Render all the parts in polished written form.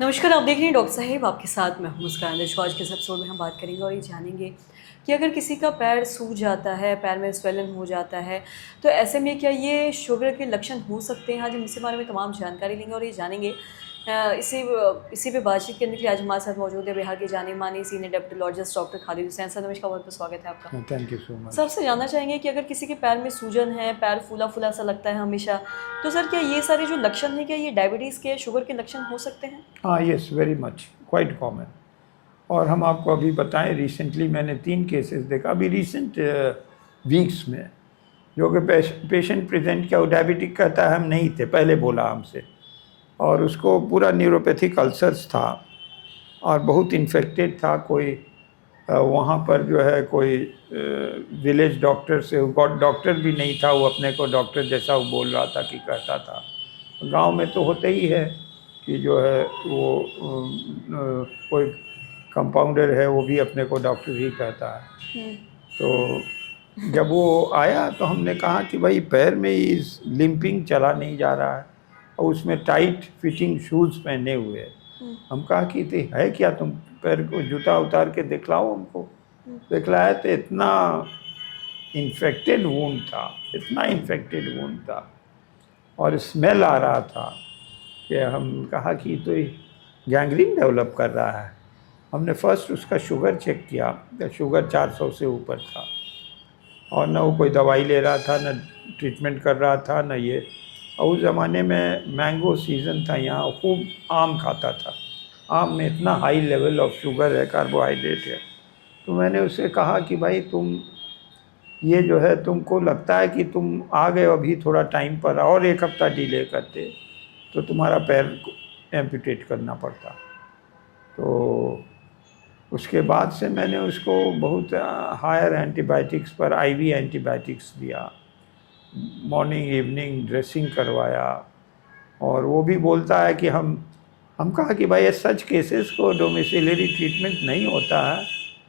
नमस्कार, आप देख रहे हैं डॉक्टर साहिब, आपके साथ मैं हूं मुस्कान। दोस्तों, आज के इस एपिसोड में हम बात करेंगे और ये जानेंगे कि अगर किसी का पैर सूज जाता है, पैर में स्वेलन हो जाता है, तो ऐसे में क्या ये शुगर के लक्षण हो सकते हैं? आज हम इसी बारे में तमाम जानकारी लेंगे और ये जानेंगे। इसी पे बातचीत करने के लिए आज हमारे साथ मौजूद है बिहार के जाने-माने senior diabetologist doctor Khalid Hussain. Sir नमस्कार, बहुत-बहुत स्वागत है आपका। Thank you so sir much. आपसे जानना चाहेंगे कि अगर किसी के पैर में सूजन है, पैर फूला-फूला सा लगता है हमेशा, तो सर क्या ये सारे जो लक्षण हैं, क्या ये डायबिटीज़ के, शुगर के लक्षण हो सकते हैं? हाँ, yes, very much, quite common. और हम आपको अभी बताएं, रिसेंटली मैंने 3 केसेस देखा अभी रिसेंट वीक्स में, जो कि पेशेंट प्रेजेंट किया, वो डायबिटिक कहता है हम नहीं थे, पहले बोला हमसे, और उसको पूरा न्यूरोपैथिक अल्सर्स था और बहुत इन्फेक्टेड था। कोई वहाँ पर जो है कोई विलेज डॉक्टर से डॉक्टर भी नहीं था, वो अपने को डॉक्टर जैसा वो बोल रहा था कि कहता था। गांव में तो होते ही है कि जो है वो कोई कंपाउंडर है, वो भी अपने को डॉक्टर ही कहता है। हुँ। तो जब वो आया तो हमने कहा कि भाई पैर में इस लिम्पिंग चला नहीं जा रहा है और उसमें टाइट फिटिंग शूज़ पहने हुए है। हुँ, हम कहा कि ते है क्या, तुम पैर को जूता उतार के दिखलाओ हमको। हुँ, दिखलाया तो इतना इन्फेक्टेड वूंड था, इतना इन्फेक्टेड वूंड था और स्मेल आ रहा था कि हम कहा कि तो ये गैंग्रीन डेवलप कर रहा है। हमने फर्स्ट उसका शुगर चेक किया तो शुगर 400 से ऊपर था और ना वो कोई दवाई ले रहा था, ना ट्रीटमेंट कर रहा था, ना ये। और उस ज़माने में मैंगो सीज़न था, यहाँ खूब आम खाता था। आम में इतना हाई लेवल ऑफ शुगर है, कार्बोहाइड्रेट है। तो मैंने उससे कहा कि भाई तुम ये जो है, तुमको लगता है कि तुम आ गए अभी थोड़ा टाइम पर, और 1 हफ्ता डिले करते तो तुम्हारा पैर एम्पुटेट करना पड़ता। तो उसके बाद से मैंने उसको बहुत हायर एंटीबायोटिक्स पर आईवी एंटीबायोटिक्स दिया, मॉर्निंग इवनिंग ड्रेसिंग करवाया। और वो भी बोलता है कि हम कहा कि भाई सच केसेस को डोमिसिलरी ट्रीटमेंट नहीं होता है,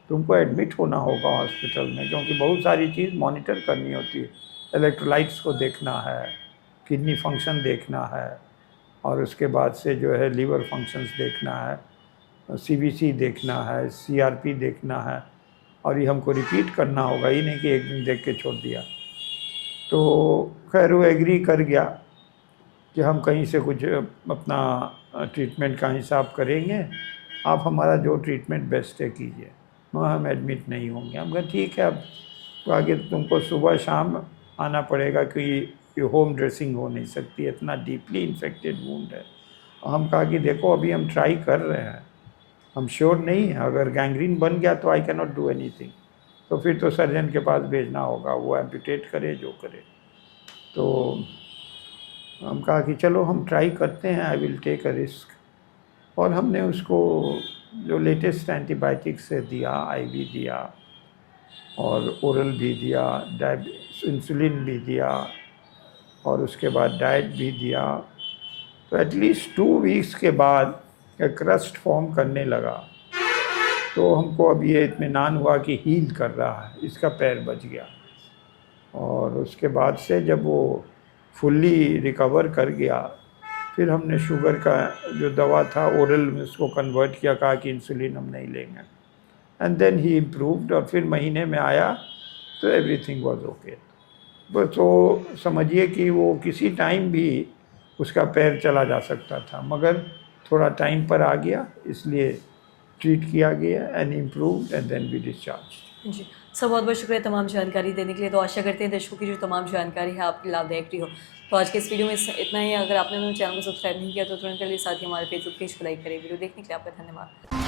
तुमको एडमिट होना होगा हॉस्पिटल में, क्योंकि बहुत सारी चीज़ मॉनिटर करनी होती है। इलेक्ट्रोलाइट्स को देखना है, किडनी फंक्शन देखना है, और उसके बाद से जो है लीवर फंक्शंस देखना है, सीबीसी देखना है, सीआरपी देखना है, और ये हमको रिपीट करना होगा, ये नहीं कि एक दिन देख के छोड़ दिया। तो खैर वो एग्री कर गया कि हम कहीं से कुछ अपना ट्रीटमेंट का हिसाब करेंगे, आप हमारा जो ट्रीटमेंट बेस्ट है कीजिए, वहाँ हम एडमिट नहीं होंगे। हम कहा ठीक है, अब आगे तुमको सुबह शाम आना पड़ेगा कि ये होम ड्रेसिंग हो नहीं सकती, इतना डीपली इन्फेक्टेड वुंड है। और हम कहा कि देखो अभी हम ट्राई कर रहे हैं, हम श्योर नहीं हैं, अगर गैंग्रीन बन गया तो I can not do anything, तो फिर तो सर्जन के पास भेजना होगा, वो एम्पुटेट करे जो करे। तो हम कहा कि चलो हम ट्राई करते हैं, I will take a risk. और हमने उसको जो लेटेस्ट एंटीबायोटिक्स से दिया, आईवी दिया और ओरल भी दिया, इंसुलिन भी दिया, और उसके बाद डाइट भी दिया। तो एटलीस्ट 2 वीक्स के बाद एक क्रस्ट फॉर्म करने लगा। तो हमको अब ये इत्मीनान हुआ कि हील कर रहा है, इसका पैर बच गया। और उसके बाद से जब वो फुल्ली रिकवर कर गया, फिर हमने शुगर का जो दवा था ओरल में उसको कन्वर्ट किया, कहा कि इंसुलिन हम नहीं लेंगे, एंड देन ही इम्प्रूव्ड। और फिर महीने में आया तो एवरीथिंग वाज ओके। बस वो समझिए कि वो किसी टाइम भी उसका पैर चला जा सकता था, मगर थोड़ा टाइम पर आ गया, इसलिए ट्रीट किया गया and improved and then be discharge. जी। सर बहुत-बहुत शुक्रिया तमाम जानकारी देने के लिए। तो आशा करते हैं दर्शकों की जो तमाम जानकारी है आपके लाभदायक रही हो। तो आज के इस वीडियो में इतना ही। अगर आपने मेरे चैनल को सब्सक्राइब नहीं किया तो तुरंत कर लीजिए, साथ ही हमारे फेसबुक पेज को लाइक करें। वीडियो देखने के लिए आपका धन्यवाद।